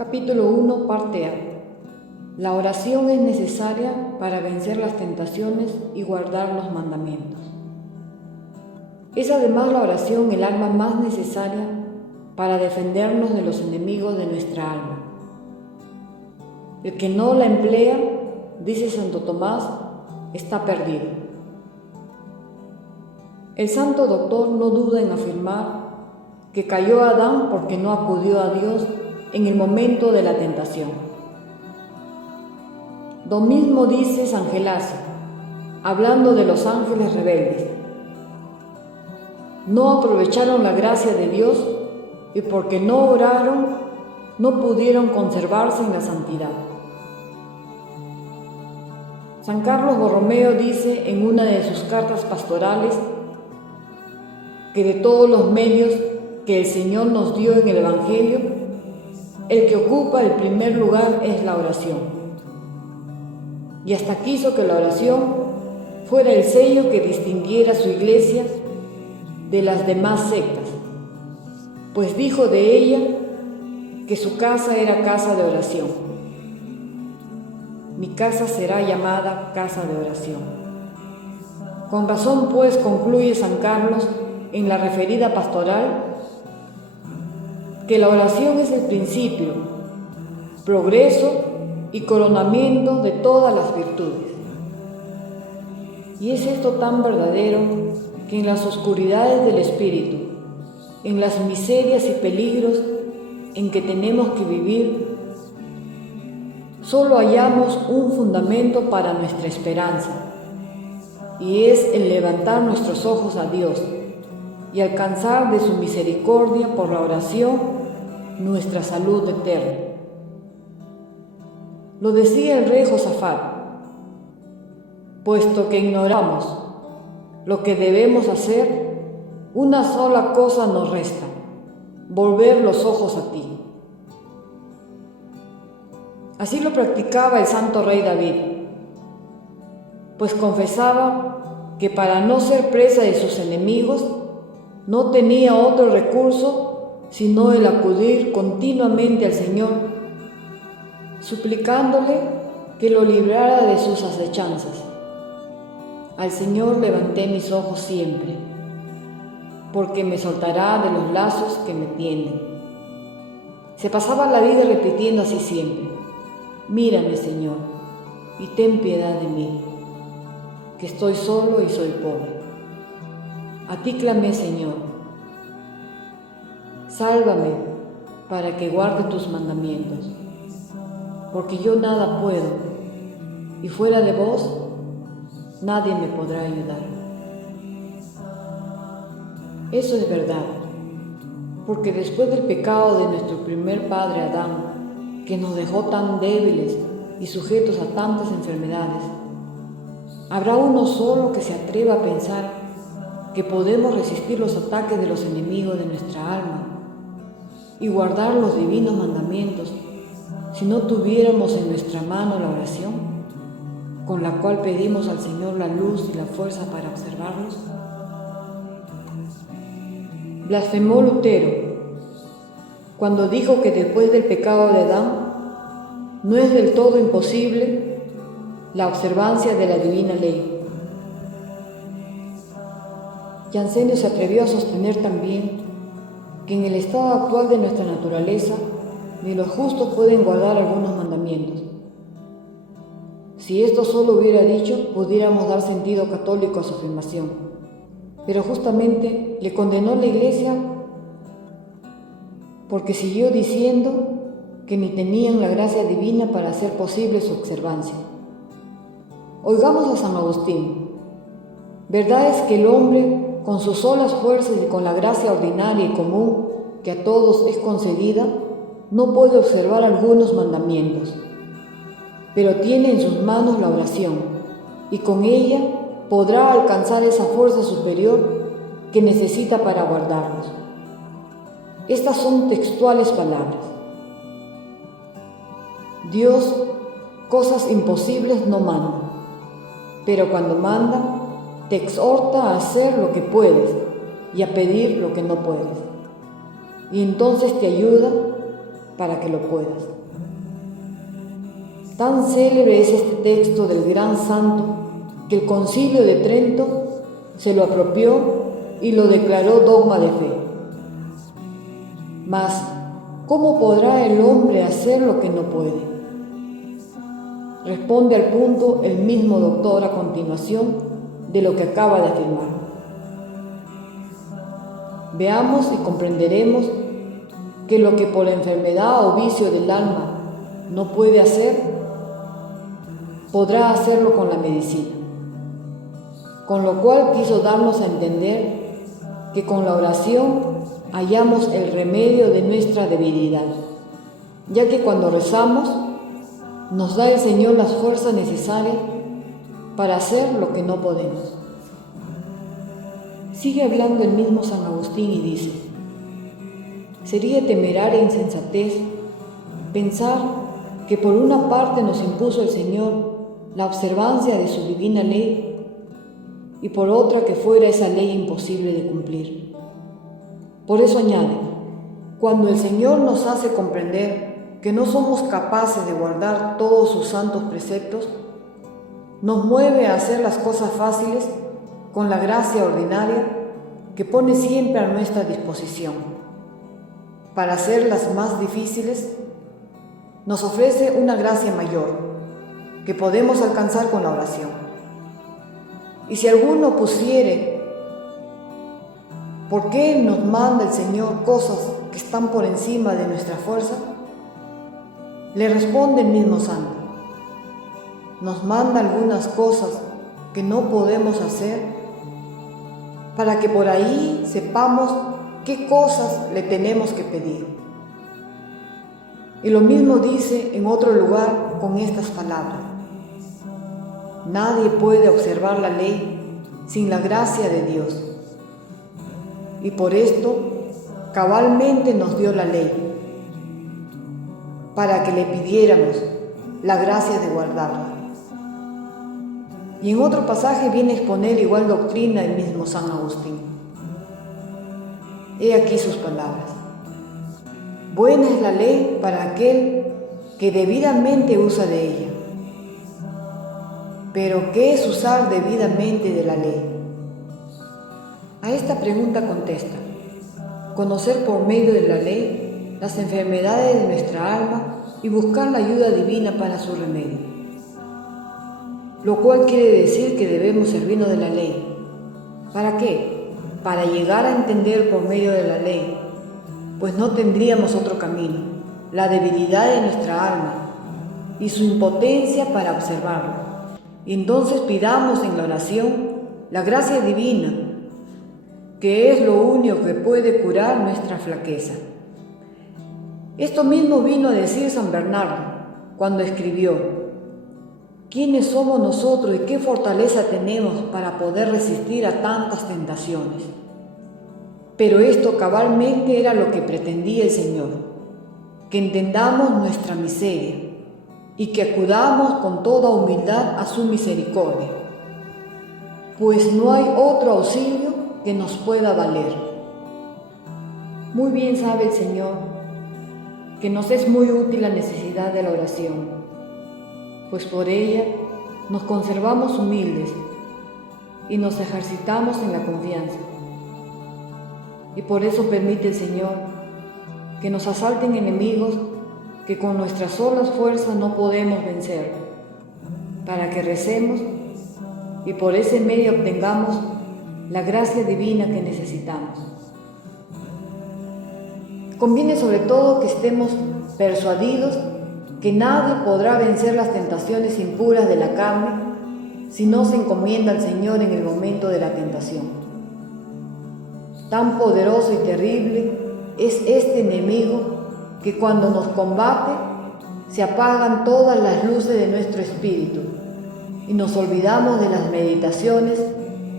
Capítulo 1, parte A. La oración es necesaria para vencer las tentaciones y guardar los mandamientos. Es además la oración el arma más necesaria para defendernos de los enemigos de nuestra alma. El que no la emplea, dice Santo Tomás, está perdido. El santo doctor no duda en afirmar que cayó Adán porque no acudió a Dios en el momento de la tentación. Lo mismo dice San Gelasio, hablando de los ángeles rebeldes. No aprovecharon la gracia de Dios y porque no oraron, no pudieron conservarse en la santidad. San Carlos Borromeo dice en una de sus cartas pastorales que de todos los medios que el Señor nos dio en el Evangelio, el que ocupa el primer lugar es la oración. Y hasta quiso que la oración fuera el sello que distinguiera su iglesia de las demás sectas, pues dijo de ella que su casa era casa de oración. Mi casa será llamada casa de oración. Con razón, pues, concluye San Carlos en la referida pastoral que la oración es el principio, progreso y coronamiento de todas las virtudes. Y es esto tan verdadero que en las oscuridades del espíritu, en las miserias y peligros en que tenemos que vivir, solo hallamos un fundamento para nuestra esperanza, y es el levantar nuestros ojos a Dios y alcanzar de su misericordia por la oración nuestra salud eterna. Lo decía el rey Josafat: puesto que ignoramos lo que debemos hacer, una sola cosa nos resta: volver los ojos a ti. Así lo practicaba el santo rey David, pues confesaba que para no ser presa de sus enemigos no tenía otro recurso sino el acudir continuamente al Señor, suplicándole que lo librara de sus acechanzas. Al Señor levanté mis ojos siempre, porque me soltará de los lazos que me tienen. Se pasaba la vida repitiendo así siempre: mírame, Señor, y ten piedad de mí, que estoy solo y soy pobre. A ti clamé, Señor, sálvame para que guarde tus mandamientos, porque yo nada puedo, y fuera de vos nadie me podrá ayudar. Eso es verdad, porque después del pecado de nuestro primer padre Adán, que nos dejó tan débiles y sujetos a tantas enfermedades, habrá uno solo que se atreva a pensar que podemos resistir los ataques de los enemigos de nuestra alma y guardar los divinos mandamientos si no tuviéramos en nuestra mano la oración, con la cual pedimos al Señor la luz y la fuerza para observarlos. Blasfemó Lutero cuando dijo que después del pecado de Adán no es del todo imposible la observancia de la divina ley. Jansenio se atrevió a sostener también que en el estado actual de nuestra naturaleza ni los justos pueden guardar algunos mandamientos. Si esto solo hubiera dicho, pudiéramos dar sentido católico a su afirmación, pero justamente le condenó la Iglesia porque siguió diciendo que ni tenían la gracia divina para hacer posible su observancia. Oigamos a San Agustín: verdad es que el hombre, con sus solas fuerzas y con la gracia ordinaria y común que a todos es concedida, no puede observar algunos mandamientos, pero tiene en sus manos la oración, y con ella podrá alcanzar esa fuerza superior que necesita para guardarlos. Estas son textuales palabras: Dios cosas imposibles no manda, pero cuando manda, te exhorta a hacer lo que puedes y a pedir lo que no puedes. Y entonces te ayuda para que lo puedas. Tan célebre es este texto del gran santo que el Concilio de Trento se lo apropió y lo declaró dogma de fe. Mas, ¿cómo podrá el hombre hacer lo que no puede? Responde al punto el mismo doctor a continuación de lo que acaba de afirmar. Veamos y comprenderemos que lo que por enfermedad o vicio del alma no puede hacer, podrá hacerlo con la medicina. Con lo cual quiso darnos a entender que con la oración hallamos el remedio de nuestra debilidad, ya que cuando rezamos nos da el Señor las fuerzas necesarias para hacer lo que no podemos. Sigue hablando el mismo San Agustín y dice: sería temeraria insensatez pensar que por una parte nos impuso el Señor la observancia de su divina ley y por otra que fuera esa ley imposible de cumplir. Por eso añade: cuando el Señor nos hace comprender que no somos capaces de guardar todos sus santos preceptos, nos mueve a hacer las cosas fáciles con la gracia ordinaria que pone siempre a nuestra disposición. Para hacerlas más difíciles, nos ofrece una gracia mayor que podemos alcanzar con la oración. Y si alguno pusiere, ¿por qué nos manda el Señor cosas que están por encima de nuestra fuerza? Le responde el mismo santo: nos manda algunas cosas que no podemos hacer para que por ahí sepamos qué cosas le tenemos que pedir. Y lo mismo dice en otro lugar con estas palabras: nadie puede observar la ley sin la gracia de Dios. Y por esto cabalmente nos dio la ley, para que le pidiéramos la gracia de guardarla. Y en otro pasaje viene a exponer igual doctrina el mismo San Agustín. He aquí sus palabras: buena es la ley para aquel que debidamente usa de ella. Pero ¿qué es usar debidamente de la ley? A esta pregunta contesta: conocer por medio de la ley las enfermedades de nuestra alma y buscar la ayuda divina para su remedio. Lo cual quiere decir que debemos servirnos de la ley. ¿Para qué? Para llegar a entender por medio de la ley, pues no tendríamos otro camino, la debilidad de nuestra alma y su impotencia para observarlo. Y entonces pidamos en la oración la gracia divina, que es lo único que puede curar nuestra flaqueza. Esto mismo vino a decir San Bernardo cuando escribió: ¿quiénes somos nosotros y qué fortaleza tenemos para poder resistir a tantas tentaciones? Pero esto cabalmente era lo que pretendía el Señor, que entendamos nuestra miseria y que acudamos con toda humildad a su misericordia, pues no hay otro auxilio que nos pueda valer. Muy bien sabe el Señor que nos es muy útil la necesidad de la oración, pues por ella nos conservamos humildes y nos ejercitamos en la confianza. Y por eso permite el Señor que nos asalten enemigos que con nuestras solas fuerzas no podemos vencer, para que recemos y por ese medio obtengamos la gracia divina que necesitamos. Conviene sobre todo que estemos persuadidos que nadie podrá vencer las tentaciones impuras de la carne si no se encomienda al Señor en el momento de la tentación. Tan poderoso y terrible es este enemigo que cuando nos combate se apagan todas las luces de nuestro espíritu y nos olvidamos de las meditaciones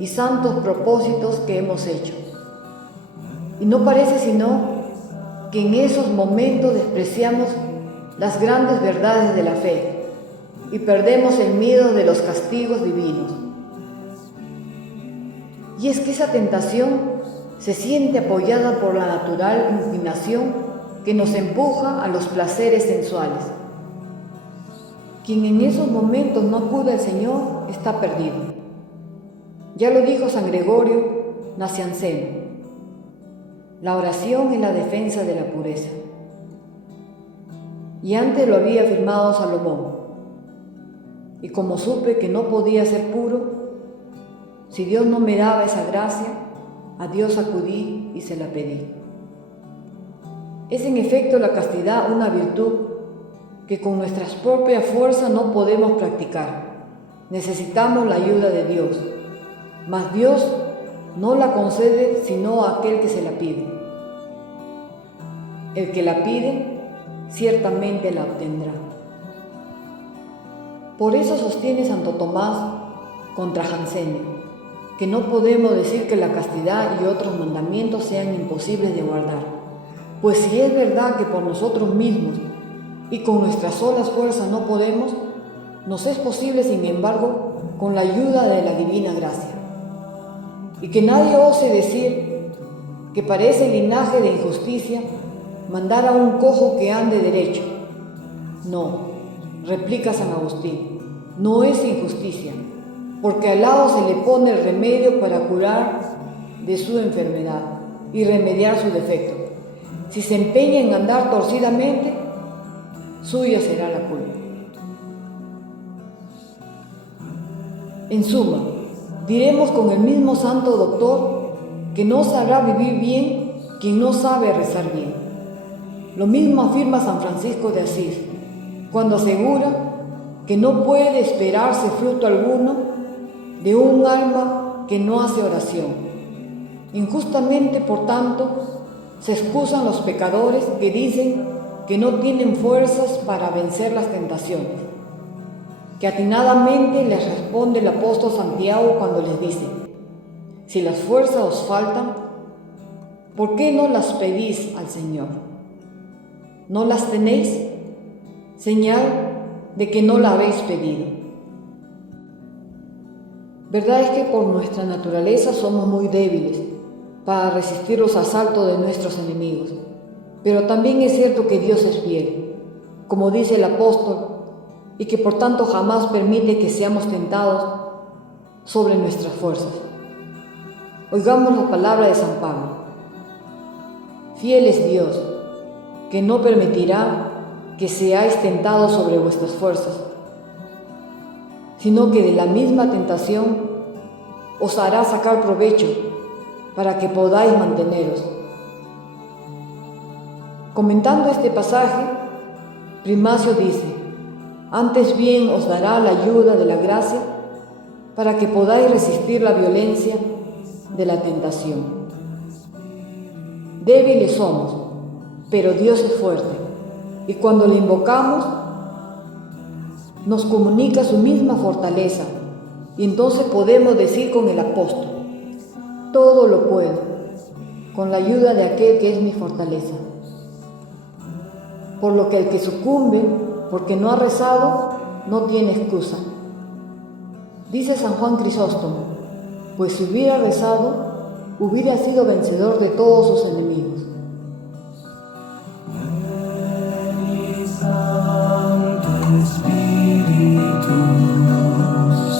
y santos propósitos que hemos hecho. Y no parece sino que en esos momentos despreciamos las grandes verdades de la fe y perdemos el miedo de los castigos divinos. Y es que esa tentación se siente apoyada por la natural inclinación que nos empuja a los placeres sensuales. Quien en esos momentos no acude al Señor está perdido. Ya lo dijo San Gregorio Nacianceno: la oración es la defensa de la pureza. Y antes lo había afirmado Salomón. Y como supe que no podía ser puro, si Dios no me daba esa gracia, a Dios acudí y se la pedí. Es en efecto la castidad una virtud que con nuestras propias fuerzas no podemos practicar. Necesitamos la ayuda de Dios, mas Dios no la concede sino a aquel que se la pide. El que la pide, ciertamente la obtendrá. Por eso sostiene Santo Tomás contra Jansenio, que no podemos decir que la castidad y otros mandamientos sean imposibles de guardar, pues si es verdad que por nosotros mismos y con nuestras solas fuerzas no podemos, nos es posible, sin embargo, con la ayuda de la divina gracia. Y que nadie ose decir que para ese linaje de injusticia mandar a un cojo que ande derecho. No, replica San Agustín, no es injusticia, porque al lado se le pone el remedio para curar de su enfermedad y remediar su defecto. Si se empeña en andar torcidamente, suya será la culpa. En suma, diremos con el mismo santo doctor que no sabrá vivir bien quien no sabe rezar bien. Lo mismo afirma San Francisco de Asís, cuando asegura que no puede esperarse fruto alguno de un alma que no hace oración. Injustamente, por tanto, se excusan los pecadores que dicen que no tienen fuerzas para vencer las tentaciones, que atinadamente les responde el apóstol Santiago cuando les dice: si las fuerzas os faltan, ¿por qué no las pedís al Señor? ¿No las tenéis? Señal de que no la habéis pedido. Verdad es que por nuestra naturaleza somos muy débiles para resistir los asaltos de nuestros enemigos, pero también es cierto que Dios es fiel, como dice el apóstol, y que por tanto jamás permite que seamos tentados sobre nuestras fuerzas. Oigamos la palabra de San Pablo: fiel es Dios, que no permitirá que seáis tentados sobre vuestras fuerzas, sino que de la misma tentación os hará sacar provecho para que podáis manteneros. Comentando este pasaje, Primacio dice: antes bien os dará la ayuda de la gracia para que podáis resistir la violencia de la tentación. Débiles somos, pero Dios es fuerte, y cuando le invocamos, nos comunica su misma fortaleza, y entonces podemos decir con el apóstol: todo lo puedo, con la ayuda de aquel que es mi fortaleza. Por lo que el que sucumbe porque no ha rezado, no tiene excusa. Dice San Juan Crisóstomo: pues si hubiera rezado, hubiera sido vencedor de todos sus enemigos.